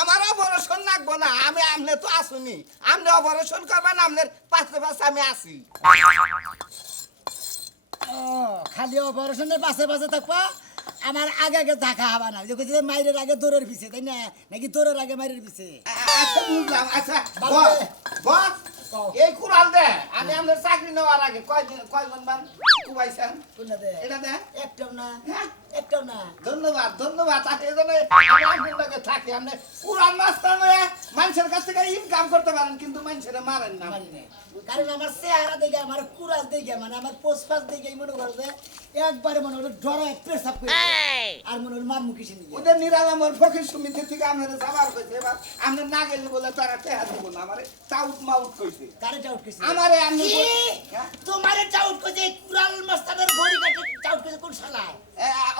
আমার অপারেশন লাগবো না, আমি আমনে তো আসুনি, আমনে অপারেশন করবেন, আমনের পাশে পাশে আমি আসি। ও খালি অপারেশনের পাশে পাশে থাকবা, আমার আগে আগে দেখা হবা না। যে মাইরের আগে দৌড়ের পিছে, তাই না? নাকি দৌড়ের আগে মাইরের পিছে? আচ্ছা বুঝলাম। আচ্ছা বস বস, এই কুড়াল দে, আমি আমনের চাকরি নেওয়ার আগে কয়জন মান কুবাইছেন? কোনটা দে? এটা দে। একটাও না, হ্যাঁ? একটাও না। ধন্যবাদ ধন্যবাদ। এই জন্য আপনাকে থাকি, আপনি পুরান মাস্টার নয়, মানুষের কাছ থেকে ইনকাম করতে পারেন, কিন্তু মানুষের মারেন না। মারি না। কারণ আমার চেহারা দেখে, আমার কুরাজ দেখে, মানে আমার পোস্টপাস দেখে মনে করে যে একবারে মনে হলো ডরায় পেশাব করে আর মনে হলো মারমুখী নিয়ে। ওদের নিরালামর ফকির সমিতি থেকে আপনারা যাবার কইছে, এবার আপনি না গেলে বলে তারা টেহা দিব না, আমারে টাউট মাউট কইছে। কারে টাউট কইছে? আমারে আপনি তোমারে টাউট কইছে? কুরাল মাস্টারের বড়ি কাটে টাউট কইছে কোন শালা?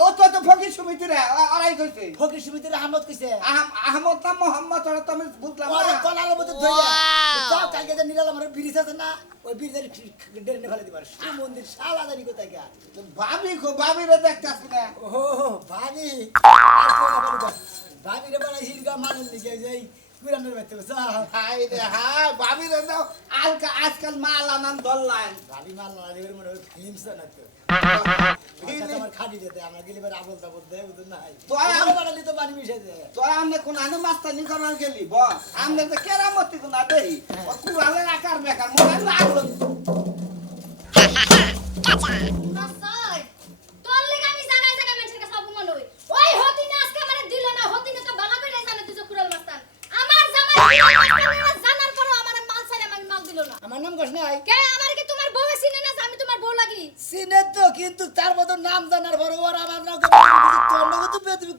ও তো ফকির সমিতির ওরাই কইছে। ফকির সমিতির আহমদ কইছে? আহমদ না মোহাম্মদ, ওরা তো আমি বুঝলাম ওরে না। কলার মধ্যে ধইয়া তো কালকে যে নিরাল আমার ব্রিজ আছে না, ওই ব্রিজের ডেরে ফেলে দিবার। শিব মন্দির শালা জানি কোথায় গা। ভাবিরে দেখতাছি না। ও ভাবি, ভাবি রে বাড়াইছি গা মানুষ লিখে যাই কুরানের বাইতে বুঝা। হাই রে হাই, ভাবিরে দাও। আজকাল মাল আনান দল্লাইন। ভাবি মাল না দিবের মনে হয় ফিল্মস না তো। আমার খাদি দিতে আমরা গেলি বারে আবল তাবল দেয় বুঝুন না। তোরা আমার বাড়ালি তো পানি মিশাই দে। তোরা আমনে কোন আনে মাস্তানি করার গেলি বস, আমনে তো কেরামতি কোন দেই, ও কুড়ালের আকার বেকার মনে লাগলো। নাসাই তোর লাগি আমি জায়গায় জায়গায় মানুষের কাছে অপমান হই। ওই হতিনে আজকে আমারে দিল না, হতিনে তো ভালো করে জানে তুই যে কুড়াল মাস্তান। আমার জামাই কুড়াল মাস্তান জানার পরও আমারে মাল চাইলে আমাকে মাল দিল না। আমার নাম কস নাই? কে আমার কি তোমার বউ চিনে না যে আমি তোমার বউ লাগি? চিনে তো, কিন্তু তার মতো নাম জানার পর ওর আমার নাম তোর নাম তো তুমি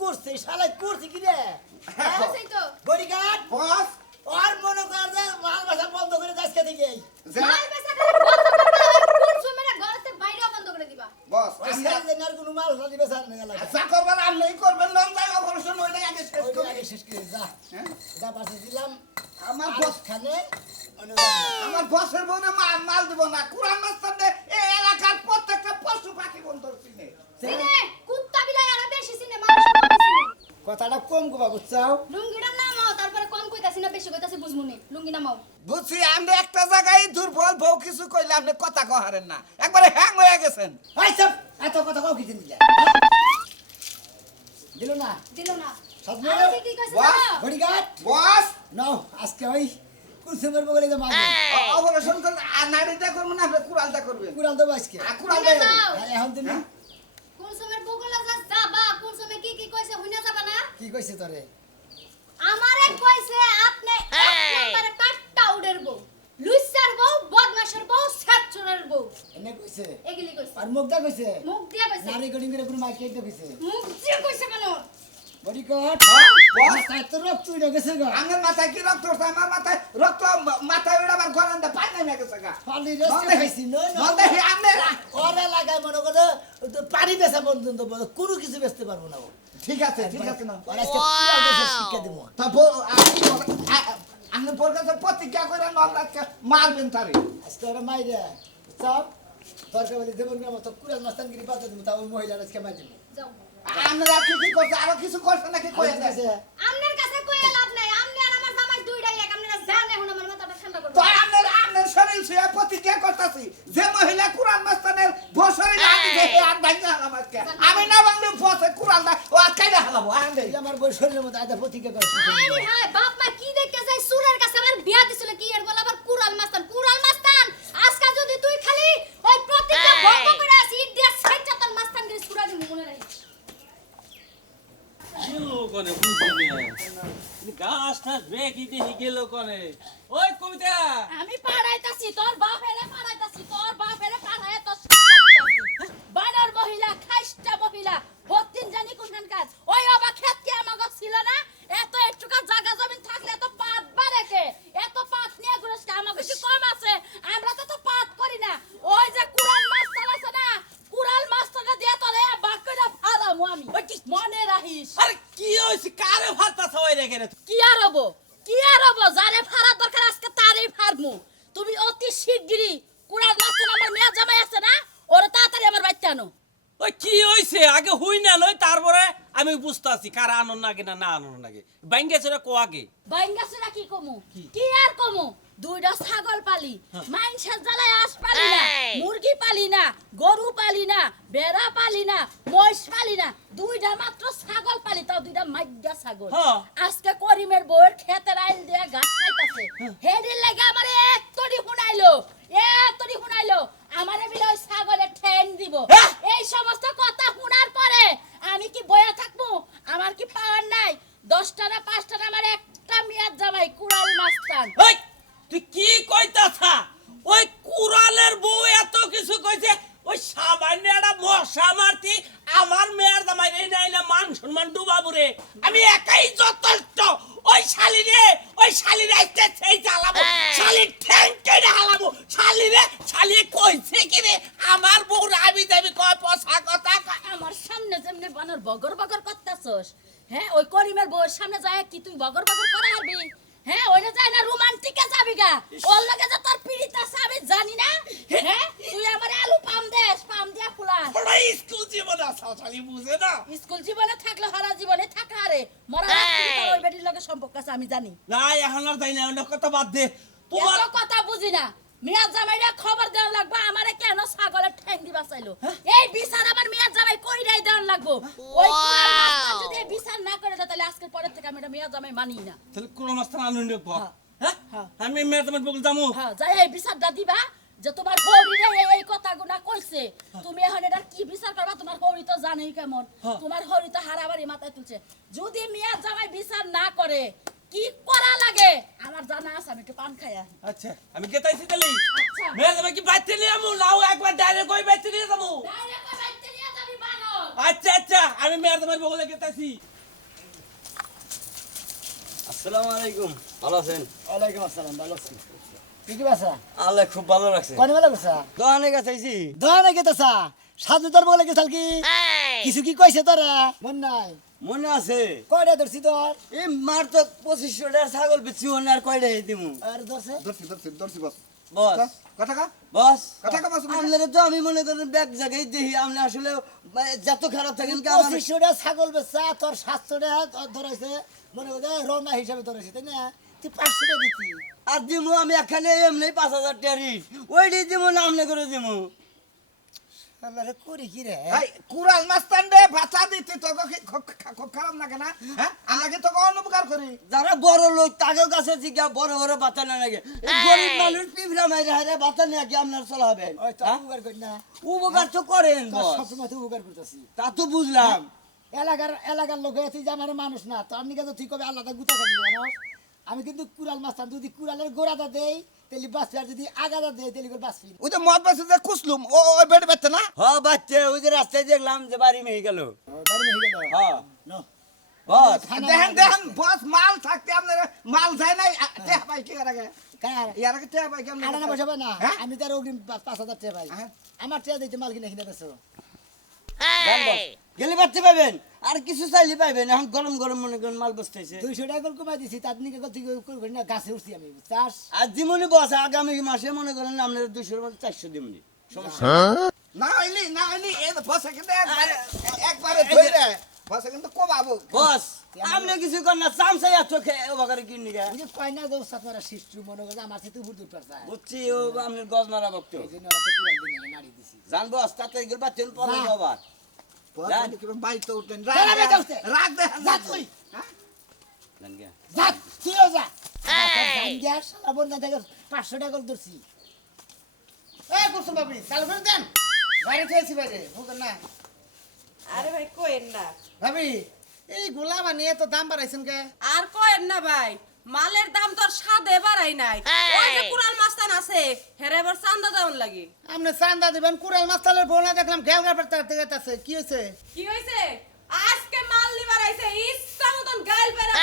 করছে শালাই করছে কি রে? সেই তো বডিগার্ড বস আর মনে কর যে মাল বাসা বন্ধ করে যাচ্ছে দিকে। মাল বেচা করে বন্ধ করতে হয়, কোন সময় ঘরের বাইরে বন্ধ করে দিবা। বস ওই আমরা সাইজে নার কোনো মাল দিবে স্যার না লাগা। আশা করবেন আপনিই করবেন, লং যাই অপারেশন ওইটাই আগে শেষ ওই করি। আগে শেষ করে যা। হ্যাঁ? যা বাসে দিলাম আমার আর বস, খানে আমার বসের বউরে মাল দিব না। কুরআন মাস্টার দে এই এলাকার প্রত্যেকটা পশু পাখি বন্ধ চিনে। চিনে কুত্তা বিলাই আর বেশি চিনে, মানুষ কম চিনে। কথাটা কম কবা বুঝছাও? লুঙ্গিটা নামাও, তারপরে কম কইতাছি না বেশি কইতাছি বুঝমুনি। লুঙ্গি নামাও। বুঝছি আমরা একটা জায়গায় দুর্বল, বউ কিছু কইলে আপনি কথা কহারেন না, একবারে হ্যাং হয়ে গেছেন। ভাই সব এত কথা কও কি দিলে? দিল না দিল না। সদমে আমাকে কি কইছে বাহ! জানো? বডিগার্ড বস নাও আজকে ওই কুলসুমের বগলে যে মাছ অপারেশন করলে নাড়িটা করবেন না, আপনি কুড়ালটা করবেন। কুড়াল দেবো আজকে। কুড়াল শুনে দেবেন। যাও। এখন তুমি হ্যাঁ? কোন সময় বগলা যাবা, কোন সময় কি কইছে হইনা যাবা না? কি কইছে তোরে? আমারে কইছে আপনি এক নম্বরে কাটটা উড়ের বউ, লুইসার বউ, বদমাশের বউ, সাতচুরের বউ। এনে কইছে এগুলি কইছে। আর মুখটা কইছে মুখ দিয়া কইছে। নারী গড়ি করে কোনো মাইকে দিয়ে কইছে মুখ দিয়ে কইছে কেন? বডিগার্ড বস তাই তো রক্ত উড়ে গেছে গা। আমার মাথায় কি রক্ত উঠছে? আমার মাথায় রক্ত, মাথায় ওটা আমার গলান্ডা পানি নেমে গেছে গা। পানি রক্ত খাইছি ন নন্দে আপনি ওরা লাগায় মনে করে পানি বেচা পর্যন্ত কোনো কিছু বেচতে পারবো না ও। ঠিক আছে ঠিক আছে না। আর আজকে কুড়াল দেশে শিক্ষা দেবো। তা আপনি বোর কাছে প্রতিজ্ঞা করে নন্দাকে মারবেন তারে। আজকে ওরা মাইরে সব দরকার বলে দেবন না মতো কুড়াল মাস্তানগিরি বাদ দেবো, তা ওই মহিলার আজকে মাই দেবো। যাও। আপনারা কি করছে? আরো কিছু করছে নাকি কয়ে দেয়? আমনের কাছে কইয়া লাভ নাই। আমনে আর আমার জামাই দুইটাই এক। আপনারা জান এখন আমার মাথাটা ঠান্ডা করবে। তো আপনার শরীর শুয়ে প্রতিজ্ঞা করতেছি, যে মহিলা কুরআন মাস্তানের বছরে আর ভাঙা হালাম আজকে, আমি না ভাঙলে বসে কুরআনটা ও আটকাইলে হালাবো। এই আমার বই শরীরের মধ্যে আদা প্রতিজ্ঞা করে আরে হায় বাপ মা কি দেখতে যাই সুরের কাছে আমার বিয়া দিছিল কি এর বলে আবার কুরাল মাস্তান। কুরাল মাস্তান আজকে যদি তুই খালি ওই প্রতিজ্ঞা ভঙ্গ করে আসি ইট দিয়া সাইডটা তোর মাস্তান করে সুরা দিমু মনে রাখিস। গেল কনে বুঝলি না গাছ টাছ বেঁকি দেখি গেল কনে। ওই কবিতা আমি পাড়াইতাছি তোর বাপেরে পাড়াইতাছি, তোর বাপেরে পাড়ায় তোর শিক্ষা দিতাছি। বানর মহিলা, খাইষ্টা মহিলা, হতিন জানি কোনখান কাজ। ওই অবা ক্ষেত কি আমাগো ছিল না? এত একটুকা জায়গা জমিন থাকলে এত পাট বাড়ে কে? এত পাট নিয়ে ঘুরস কে? আমাগো কি কম আছে? আমরা তো পাট করি না। ওই যে কুরাল মাস্টার আছে না, কুরাল মাস্টারটা দিয়ে তোরে বাকইরা ফালামু আমি। ওই কি মনে রাখিস? আরে কি হইছে? কারে ভাতটা সবাই রেখে রে? কি আর হবো? কি আর হবো? যারে ফাড়ার দরকার আজকে তারই ফাড়মু। তুমি অতি শিগগিরই কুড়াল মাস্টার আমার মেয়ে জামাই আছে না, ওরে তাড়াতাড়ি আমার বাড়িতে আনো। ওই কি হইছে আগে হুই না লই তারপরে আমি বুঝতাছি কার আনন্দ নাকি না আনন্দ নাকি বাইঙ্গেছে কো আগে বাইঙ্গাসরা কি কমু কি আর কমু দুইটা ছাগল পালি মাইনসের জ্বালায় আস পালি না মুরগি পালি না গরু পালি না বেড়া পালি না মহিষ পালি না দুইটা মাত্র ছাগল পালি তাও দুইটা মাইগা ছাগল আজকে করিমের বউয়ের ক্ষেতের আইল দিয়ে ঘাস খাইতাছে হেডির লাগি আমারে একতরি শুনাইলো আমারে বিলে ওই ছাগলের ঠ্যাং দিব এই সমস্ত কথা শোনার পরে আমি কি বয়া থাকবো আমার কি পাওয়ার নাই 10টা না 5টা না আমার একটা মিয়ার জামাই কুড়াল মাস্তান এই তুই কি কইতাছা ওই কুরালের বউ এত কিছু কইছে ওই সামান্য একটা মশা মারতি আমার মেয়ের দামাই এই নাই না মান সম্মান ডুবাবুরে আমি একাই যথেষ্ট ওই শালিরে আইতে সেই জ্বালাবো শালির ঠ্যাং কেটে হালাবো শালি কইছে কি রে আমার বউ আমি যাবি কয় পয়সা কথা আমার সামনে যেমনে বানর বগর বগর করতাছস হ্যাঁ ওই করিমের বউর সামনে যায় কি তুই বগর বগর করা হারবি হ্যাঁ ওইটা যায় না রোমান্টিকে যাবি গা ওর লগে যে তোর পীড়িত আছে আমি জানি না হ্যাঁ তুই আমারে আলু পাম দিয়া ফুলা ওরা স্কুল জীবনে আসাও শালি বুঝে না স্কুল জীবনে থাকলে সারা জীবনে থাকা আরে মরা তোর ওই বেটির লগে সম্পর্ক আছে আমি জানি না এখন আর তাই না অন্য কথা বাদ দে তোমার এত কথা বুঝি না মিয়া জামাইরা খবর দেওয়া লাগবে আমারে কেন ছাগলের ঠ্যাং দিবা চাইলো এই বিচার আমার মিয়া জামাই কইরাই দেওয়া লাগবো ওই কুড়াল মাস্টার যদি এই বিচার না করে দেয় তাহলে আজকের পরের থেকে আমি এটা মিয়া জামাই মানি না তাহলে কোনো মাস্টার আনন্দ পর হ্যাঁ। হ্যাঁ আমি মেয়ে তোমার বকুল যামু হ্যাঁ যাই এই বিচারটা দিবা যে তোমার হরিরে এই কথাগুনা কইছে তুমি এখন এটা কি বিচার করবা তোমার হরি তো জানেই কেমন তোমার হরি তো হারাবাড়ি মাথায় তুলছে যদি মিয়া জামাই বিচার না করে কি করা লাগে আমার জানা আছে আমি একটু পান খাই আসি আচ্ছা আমি গেতাইছি তাহলে আচ্ছা মেয়ে তুমি কি বাইতে নিয়ে আমু নাও একবার ডাইরেক্ট কই বাইতে নিয়ে যাবো ডাইরেক্ট বাইতে নিয়ে যাবি বানর আচ্ছা আমি মেয়ে তোমার বকুলে গেতাইছি আসসালামু আলাইকুম ভালো আছেন ওয়ালাইকুম আসসালাম ভালো আছি কি বাসা আল্লাহ খুব ভালো রাখছে কোন বেলা বসা দোকানে গেছাইছি দোকানে গেতাছা সাধু তোর বলে গেছাল কি কিছু কি কইছে তোরা মন নাই মনে আছে কয়টা ধরছি তোর এই মার তো 2500 টাকা ছাগল বেচি ওনে আর কয়টা দিমু আর ধরছে দর্শি বস বস কথা কা বস কথা কা বস আমলে তো আমি মনে করেন ব্যাগ জায়গায় দেখি আমলে আসলে যত খারাপ থাকেন কি আমার 2500 টাকা ছাগল বেচা তোর 700 টাকা ধরাইছে মনে করে রওনা হিসাবে ধরাইছে তাই না তুই 500 টাকা দিতি আর দিমু আমি এখানে এমনি 5000 টাকা রিট ওইটাই দিমু না আমলে করে দিমু আল্লাহ রে করি কি রে এই কুরাল মাস্তান রে ভাষা দিতে তোকে খুব খারাপ লাগে না হ্যাঁ আমাকে তোকে অনুপকার করি যারা বড় লোক তাদের কাছে জিজ্ঞা বড় বড় বাতা না লাগে এই গরিব মানুষ পিঁপড়া মাইরা হারে বাতা নিয়ে কি আপনার চলাবে ওই তো উপকার করি না উপকার তো করেন তোর বস সবসময় তো উপকার করতেছি তা তো বুঝলাম এলাকার লোক তুই যে আমার মানুষ না তোর নিকে তো তুই কবে আলাদা গুতা খাবি জানোস আমি কিন্তু কুড়াল মাস্তান যদি কুড়ালের গোড়াটা দেই তাহলে বাঁচবি আর যদি আগাটা দেই তাহলে করে বাঁচবি ওই যে মদ বাসে যে কুসলুম ও ওই বেড বেতে না হ বাচ্চা ওই যে রাস্তায় দেখলাম যে বাড়ি মেয়ে গেল বাড়ি মেয়ে গেল হ্যাঁ নো বস দেখেন বস মাল থাকতে আপনার মাল যায় নাই টেহা পাই কি আগে কার ইয়ার আগে টেহা পাই কেমন আনা বসাবে না হ্যাঁ? আমি তার অগ্রিম 5000 টাকা পাই হ্যাঁ। আমার টাকা দিতে মাল কিনে কিনে বেচো জান বস গেলে বাচ্চা পাবেন আর কিছু চাইলে পাইবেন এখন গরম গরম মনে করেন মাল বসতেছে 200 টাকা করে কমাই দিছি তার নিকে তুই করবি না গাছে উঠছি আমি চাষ আর দিমনি বস আগামী মাসে মনে করেন আপনার 200 এর মধ্যে 400 দিমনি সমস্যা না হইলি এই বসে কিন্তু একবারে ধরে বসে কিন্তু কমাবো বস আপনি কিছু কর না চামচাই আর চোখে ও বাগারে কিনি গে ওই যে কয় না দোস্ত আপনারা শিষ্টু মনে করে আমার সাথে উপর দুটো চায় বুঝছি ও আপনার গজ মারা বক্ত এই জন্য আমরা তো কুড়াল দিনে নাড়ি দিছি জান বস তাতে গেল বাচ্চা পরে যা। আবার বস কি বাইক তো উঠলেন দাঁড়া বে দোস্ত। রাগ দে যা তুই জান গে যা তুইও যা গ্যাস সারা বন্ধ থেকে 500 টাকা করে ধরছি এই কুসুম বাবি চালু করে দেন বাইরে খেয়েছি বাইরে বুঝলেন না আরে ভাই কোয়েন না ভাবি এই গোলা বানিয়ে তো দাম বাড়াইছেন কে আর কোয়েন না ভাই মালের দাম তো আর সাদে বাড়াই নাই ওই যে কুরাল মাস্তান আছে হেরে এবার চান্দা দেওয়ান লাগি আপনি চান্দা দিবেন কুড়াল মাস্তালের বোনা দেখলাম গেলগা পেতে গেছে কি হয়েছে কি হইছে আজকে মাল লিবার আইছে ইচ্ছা মতন গাইল পেরা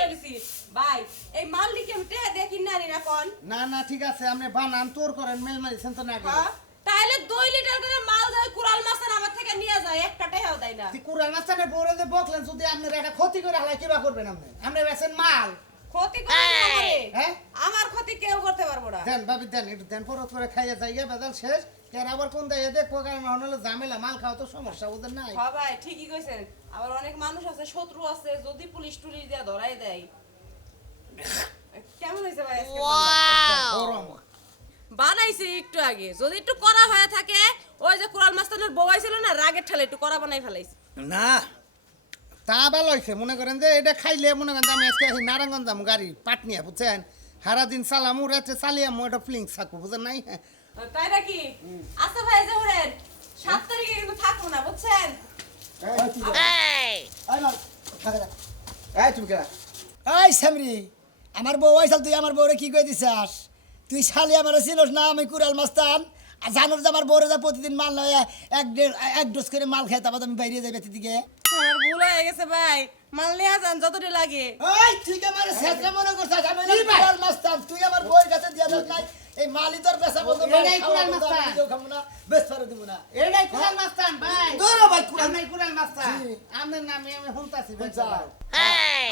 করেছি ভাই এই মাল লিখে আমি টেহা দেখি নারী না কোন না ঠিক আছে আপনি বানান তোর করেন মেল মারিছেন তো না হ্যাঁ? তাইলে 2 লিটার করে মাল যায় কুরাল মাস্তান আমার থেকে নিয়ে যায় একটা টেহাও দেয় না কুড়াল মাস্তানের বোরে যে বকলেন যদি আপনার একটা ক্ষতি করে হালাই কিবা করবেন আপনি বেছেন মাল ক্ষতি করে না আমারে। হ্যাঁ আমার ক্ষতি কেউ করতে পারবো না দেন ভাবি দেন একটু দেন পরত করে খাইয়া যাইয়া বেদাল শেষ এর আবার কোন দেয় দেখো কারণ হলো ঝামেলা মাল খাওয়া তো সমস্যা ওদের নাই হ্যাঁ ভাই ঠিকই কইছেন আবার অনেক মানুষ আছে শত্রু আছে যদি পুলিশ টুলিশ দিয়া ধরাই দেয় কেমন হয়েছে ভাই আজকে গরম বানাইছি একটু আগে যদি একটু করা হয়ে থাকে ওই যে কুরাল মাস্তানের বউ আইছিল না রাগের ঠালে একটু করা বানাই ফেলাইছি না তা ভালো হয়েছে মনে করেন যে এটা খাইলে মনে করেন আমি আজকে নারায়ণগঞ্জ যাবো গাড়ি পাটনিয়া বুঝছেন সারাদিন চালামু রাতে চালিয়ামু এটা ফিলিংস থাকবো বুঝেন নাই তাই নাকি আচ্ছা ভাই যে ওরেন 7 তারিখে কিন্তু থাকবো না বুঝছেন এই তুমি কেনা এই সামরি আমার বউ আইসাল তুই আমার বউরে কি কই দিছাস তুই শালি আমার চিনস না আমি কুরাল মাস্তান আর জানোর যে আমার বউরে যা প্রতিদিন মাল নয় এক ডোজ করে মাল খাই তারপর আমি বাইরে যাই বেতে দিকে আমার ভুল হয়ে গেছে ভাই মাল নিয়ে যান যতটা লাগে ওই তুই কি আমার শেষে মনে করছিস আমি না কুরাল মাস্তান তুই আমার বউর কাছে দিয়া দাস নাই এই মালি তোর পেশা বন্ধ এটাই কুরাল মাস্তান। খাবো না বেশ করে দিব না এটাই কুরাল মাস্তান ভাই দৌড়ো ভাই কুরাল আমি কুরাল মাস্তান আপনার নামে আমি শুনতাছি ভাই যাও।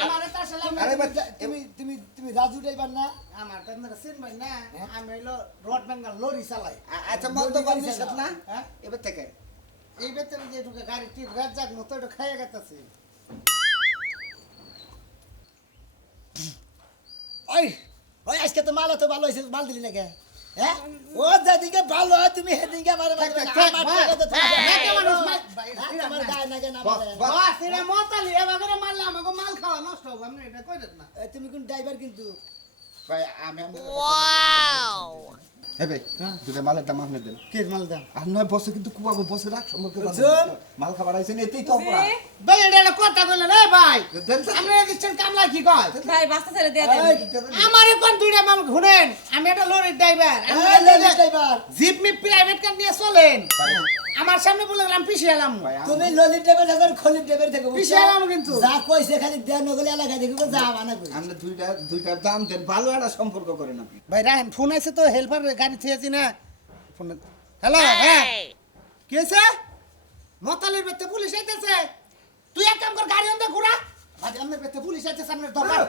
আমার তার সাথে আরে ভাই তুমি তুমি তুমি রাজু ড্রাইভার না আমার তো আপনারা চিনবেন না আমি হলো রোড বেঙ্গল লরি চালাই আচ্ছা মন্দ করবি না হ্যাঁ এবার থেকে এই বেতন যে ঢুকে গাড়ি টিপ রাত যাক মতো এটা খাইয়ে গেছে ওই ওই আজকে তো মাল তো ভালো হয়েছে মাল দিলি না কে হ্যাঁ ও যেদিকে ভালো হয় তুমি সেদিকে আমার আমার গায়ে না কেন বাস এটা মতালি এভাবে মারলে আমাকে মাল খাওয়া নষ্ট হবে আপনি এটা কই দেন না তুমি কোন ড্রাইভার কিন্তু ভাই আমি এই ভাই দুটো মালের দাম আপনি দেন কি মাল দাম আর নয় বসে কিন্তু কুয়াবো বসে রাখ সম্পর্কে মাল খাবার আইছেন এতেই তো অপরাধ ভাই এটা একটা কথা কইলেন রে ভাই দেন তো। আপনি দিচ্ছেন কামলা কি কয় ভাই বাস্তা ছেড়ে দিয়ে দেন আমার কোন দুইটা মাল ঘুরেন আমি একটা লরির ড্রাইভার ড্রাইভার জিপ মি প্রাইভেট কার নিয়ে চলেন আমার সামনে বলে গেলাম পিছিয়ে এলাম তুমি ললিত ড্রাইভার যখন খলিত ড্রাইভার থেকে পিছিয়ে এলাম কিন্তু যা কইছে খালি দেন নগলে এলাকা দেখো যা বানা কই আপনি দুইটার দাম দেন ভালো একটা সম্পর্ক করেন আপনি ভাই রাহেন ফোন আছে তো হেল্পার গাড়ি থেয়েছি না ফোন হ্যালো হ্যাঁ কি হয়েছে মতালির বেতে পুলিশ আইতেছে তুই এক কাম কর গাড়ি অন্ধে ঘুরা ভাই আমাদের বেতে পুলিশ আইতেছে সামনে দরকার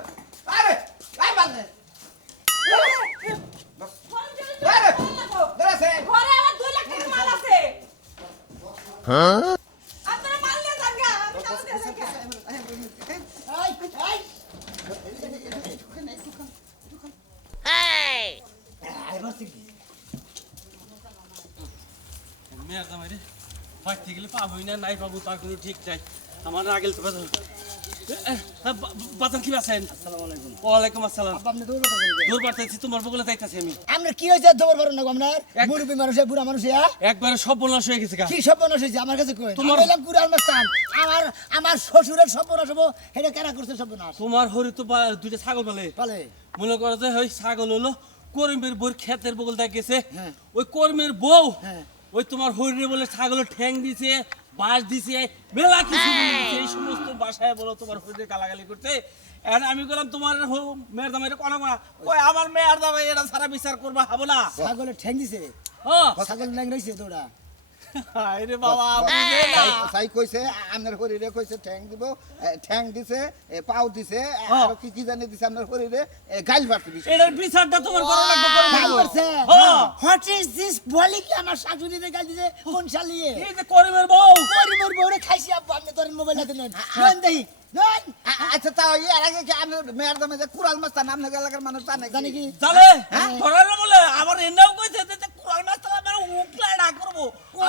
আরে এই বালনে আরে দাঁড়াছে ঘরে আমার 2 লাখ টাকার মাল আছে আপনারা মাল নিয়ে যান গা আমি কাছে যাই গা মেয়ের জামাই রে ফাইতে গেলে পাবোই না নাই পাবো তার কোনো ঠিক নাই আমার রাগেল তো বাজার কি আছেন আসসালামু আলাইকুম ওয়ালাইকুম আসসালাম আপনি দৌড় কথা বলবেন দূর বাড়তেছি তোমার বগলে যাইতাছি আমি আমরা কি হইছে দৌড় পারো না আপনার মুরব্বি মানুষ বুড়া মানুষ একবারে সব বনাশ হয়ে গেছে গা কি সর্বনাশ হয়েছে আমার কাছে কই তোমার- তোমার কুরাল মাস্তান আমার আমার শ্বশুরের সর্বনাশ হবো এটা কেনা করছে সর্বনাশ তোমার হরি তো দুইটা ছাগল পালে বলে মনে করো যে ওই ছাগল হলো কর্মের বউর ক্ষেতের বগল দিয়ে গেছে হ্যাঁ। ওই কর্মের বউ হ্যাঁ। ওই তোমার হরিরে বলে ছাগলের ঠ্যাং দিছে বাঁশ দিছে মেলা কিছু বলে দিছে এই সমস্ত বাসায় বলো তোমার হরিরে গালাগালি করতে এখন আমি বললাম তোমার মেয়ের দাম এটা কোনা কোনা ওই আমার মেয়ের দাম এটা সারা বিচার করবা হবো না ছাগলের ঠ্যাং দিছে হ্যাঁ ছাগল ল্যাং রইছে তোরা আরে বাবা বুঝে না তাই কইছে আপনার শরীরে কইছে ঠ্যাং দিব ঠ্যাং দিছে পাও দিছে আর কি কি জানি দিছে আপনার শরীরে গাইল ফাটতে দিছে এটার বিচারটা তোমার করা লাগবে গাল করছে হ্যাঁ হোয়াট ইজ দিস বলি কি আমার শাশুড়িরে গাল দিছে কোন শালিয়ে এই যে কর্মের বউ করিমের বউরে খাইছি আব্বু আপনি তোর মোবাইল হাতে নন নন দেই নন আচ্ছা তাও এর আগে কি আপনার মেয়ের দামে যে কুরাল মাস্তান আপনার এলাকার মানুষ জানে জানি কি জানে ধরার বলে আবার এনাও কইছে যে কুরাল মাছ তালা মানে উকলা না করব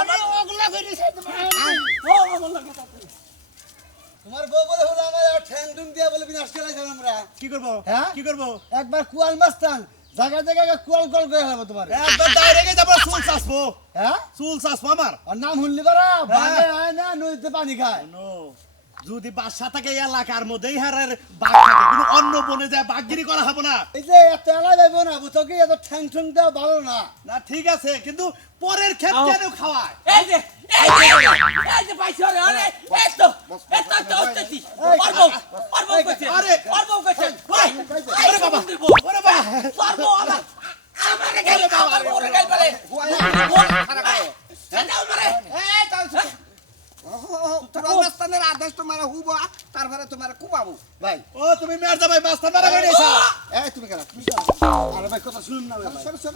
আমার ওগুলা কইছে তোমার তোমার বউ বলে হলো আমার ঠ্যাং টুং দিয়া বলে বিনাশ করে যাবেন আমরা কি করব হ্যাঁ? কি করব একবার কুয়াল মাস্তান জায়গা জায়গা কুয়াল কল করে হলাম তোমার একবার ডাইরেক্ট যাব চুল চাসবো হ্যাঁ চুল চাসবো আমার আর নাম শুনলি পারা বাগে হয় না নদীতে পানি খায় নো যদি বাসা থাকে এলাকার মধ্যেই হারের বাঘ থাকে কোনো অন্য বনে যায় বাঘগিরি করা হবে না এই যে এত এলা যাইব না বুঝছো কি এত ঠ্যাং ঠ্যাং দেওয়া ভালো না না ঠিক আছে কিন্তু পরের ক্ষেত কেন খাওয়ায় এই যে পাইছো রে আরে এত হচ্ছে পারবো কইছে আরে পারবো কইছে ওরে বাবা ওরে বাবা পারবো আমারে গেল বাবা ওরে গেল পারে সেটাও মারে এই তাও কুরাল মাস্তানের আদেশ তোমার হুব তারপরে তোমার কুবাবো ভাই ও তুমি মেয়ের জামাই মাস্টার মারা গেছে এই তুমি কেন আরে ভাই কথা শুনুন না ভাই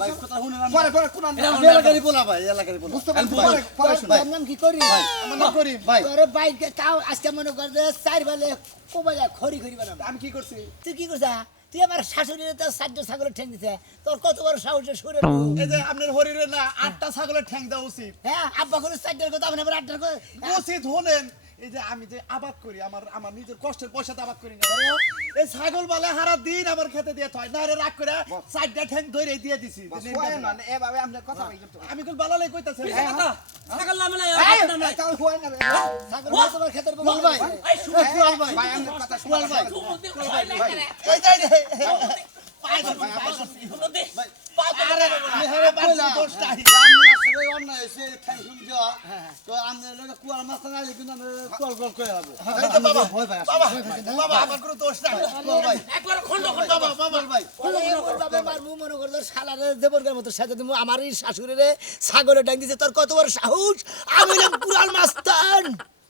ভাই কথা শুনুন না পরে পরে কুরাল আমি এলাকারই বলা ভাই এলাকারই বলা বুঝতে পারছি পরে পরে তোর নাম কি করি আমার নাম করিম ভাই তোর বাইকে তাও আজকে মনে কর যে 4 বেলে কোবাইয়া খড়ি খড়ি বানাবো আমি কি করছি তুই কি করছা তুই আমার শাশুড়ির তো 4টা ছাগলের ঠ্যাং দিছে তোর কত বড় সাহসে সুরে এই যে আপনার হরিরে না 8টা ছাগলের ঠ্যাং দেওয়া উচিত হ্যাঁ আব্বা করে 4টার কথা আপনি আবার 8টার কথা উচিত হলেন এই যে আমি যে আবাদ করি আমার নিজের কষ্টের পয়সাতে আবাদ করি না এই ছাগল বালে হারা দিন আমার খেতে দিয়ে হয় না রে রাগ করে 4টা ঠ্যাং ধরে দিয়ে দিছি হয় না এভাবে আমরা কথা বলি আমি কল বালালে কইতাছে ছাগল নামে নাই এই নামে নাই তাও হয় না রে ছাগল তোমার ক্ষেতের কুয়াল ভাই এই শুনো কুয়াল ভাই ভাই আমরা কথা শুনাল ভাই এই যাই রে আমি হেরে পাইলা আমি আসলে অন্যায় এসে ঠ্যাং শুন দেওয়া তো আমি লোকে কুয়াল মাছ না আইলে কিন্তু আমি কুয়াল গোল করে যাবো ভয় ভাই বাবা আমার কোনো দোষ নাই কুয়াল ভাই একবার খন্ড খন্ড কুয়াল ভাই বাবা মারমু মনে কর তোর শালারে দেবরগার মতো সাথে দিমু আমার এই শাশুড়িরে ছাগলের ডাং দিছে তোর কত বড় সাহস আমি হলাম কুড়াল মাস্তান